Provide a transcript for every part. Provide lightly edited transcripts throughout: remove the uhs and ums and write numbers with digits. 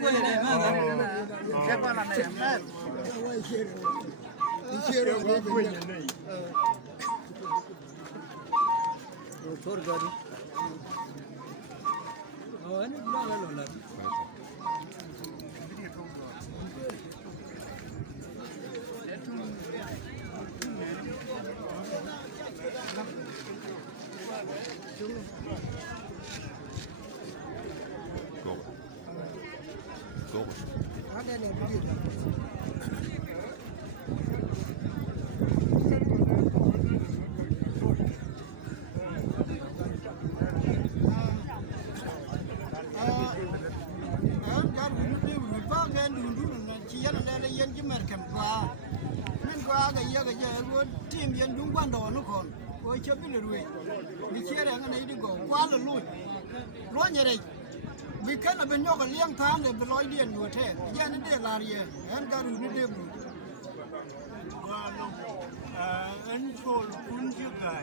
quên này mà cái con là này em đi chơi rồi đi quên này thôi rồi đi rồi nó là team yan dung quan đồ nó còn ôi chưa biết rồi vì chia ra cái này đi go quá là lui lo như này vì cái là bên nhau cái liang tham để bên lối điện vừa thế giờ nó để là gì anh cả rồi nó để anh cho cũng chưa cả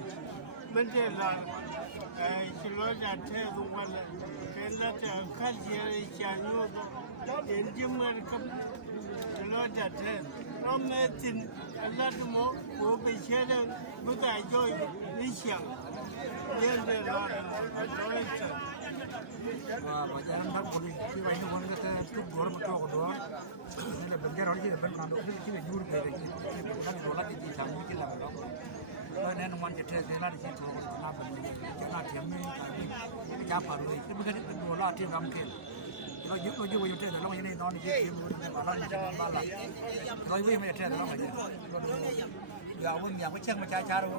bên đây là chỉ lo ra thế đúng không cái là cái gì chả nhiều đến chứ mà cái lo ra thế nó mới tin là cái món của bên kia đó bữa nay rồi đi xem nên là nói chuyện và bây giờ anh đang muốn khi mà anh muốn cái chút đồ một chỗ đó nên là bây giờ nói gì là bên làm được cái gì vui về cái đang đồ lại cái thằng như cái làm đó rồi nên mình chỉ thấy là chỉ thôi là mình cái là thiểm mình cái cá phở rồi cái cái đồ là thiểm làm kiaเราอยู่อยู่ที่เราอย่างนี้นอนที่ที่มันบ้านเราจะบ้านเราวิ่งไม่ได้เราไม่ได้อย่าวิ่งอย่าไปเช่งมาช้าช้าเรา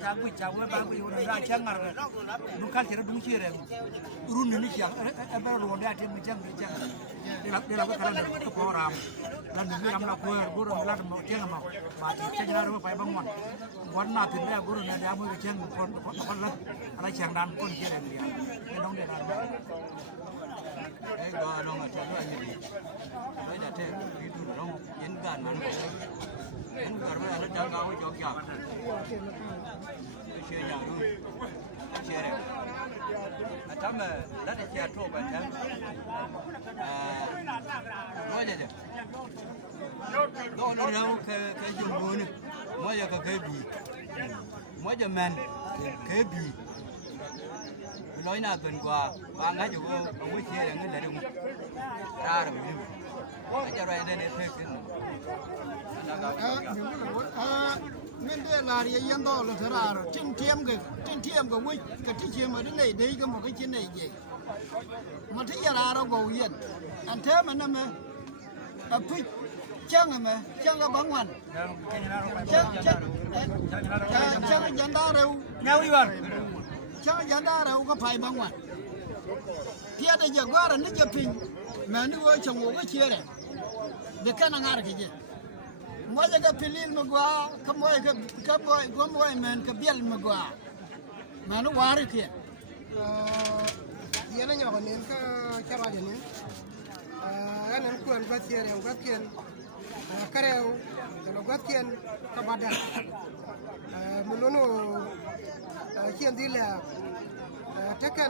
ช้าวิ่งช้าวิ่งบ้านวิ่งอยู่ในร้านเช่งอะไรดูขั้นที่เราดูชื่อเลยรุ่นนี้เช่งแบบรุ่นนี้ที่มันเช่งเดี๋ยวเราก็ทำเลยก็พอรำแล้วหนึ่งเราคุยบุรุษเราเช่งมาเช่งเราไปบางวันหน้าถึงแล้วบุรุษเนี่ยเราเมื่อเช่งคนละอะไรเช่งดันคนเช่งอะไรเนี่ยไม่ต้องเดือดร้อนก็ลงมาช่วยนี่ด้วยแต่เท่ที่ดูลงยินกันมันยินกันว่าแล้วจะเอาจอกยากเชื่ออย่างนู้เชื่อเลยทำแล้วจะเชื่อทั่วไปทั้งว่าจะก็เราเคยยุ่งมือนี่ว่าจะเคยบีว่าจะแมนเคยบีnói là tuần qua ba ngày chúng tôi ông ấy chia là người lấy được ra được cái cho đây nên thuê cái nên đây là gì yên đó là thế nào trên thiêm cái quýt cái thiêm ở đây này đây có một cái trên này gì mà thấy ra đâu bầu yên anh thế mà năm ở quýt chân mà chân là bắn hoàn chân chân đó đâu nhau đi bạn chẳng hạn đó là có phải bằng ngoan, phía đây giờ qua là nước chụp hình, mà nước ơi chồng ngủ cái chia này, để cái năng cái gì, mỗi cái phim mà qua, cái mỗi mình cái biên mà qua, mà nó qua rồi kia, giờ nó nhỏ hơn nên cái bao giờ nên, anh em quên quét chia rồi quét kia, cái nào cái nó quét kia, cái bao giờ, mình nó chiên đi là tất cả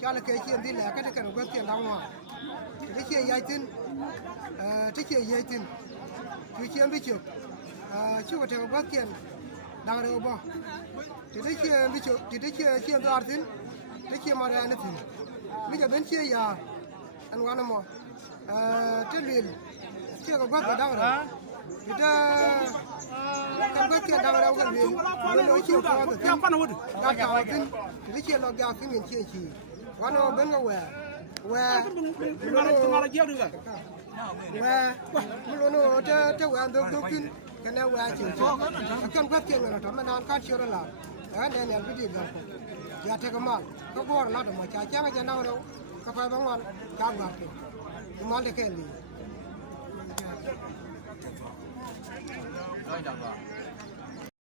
cho là cái chiên đi là cái tất cả quét tiền đâu mà cái chiên dây tin cái chiên dây tin cái chiên bị chụp chưa có thể quét tiền đang đâu bao thì cái chiên bị chụp thì cái chiên đó tin cái chiên mà ra nó tin bây giờ bên chiên ya anh quan mà trên biển chưa có quét tiền đâu rồi thì ta kan quét tiền đâu đâu gần biển nó nói chiêu to rồi đã chào tin cái chiên nó giao cái miền chiên chỉ quan nó bên cái nó là gieo được rồi nó cho tôi tin cái nào chỉ cho kan quét tiền là thằng nó ăn chiêu đó là đấy này cái gì rồi giờ thế cái mal có bor là mà cha cái nào đâu có phải bằng ngon cao ngọt thì mal để cái gì rồi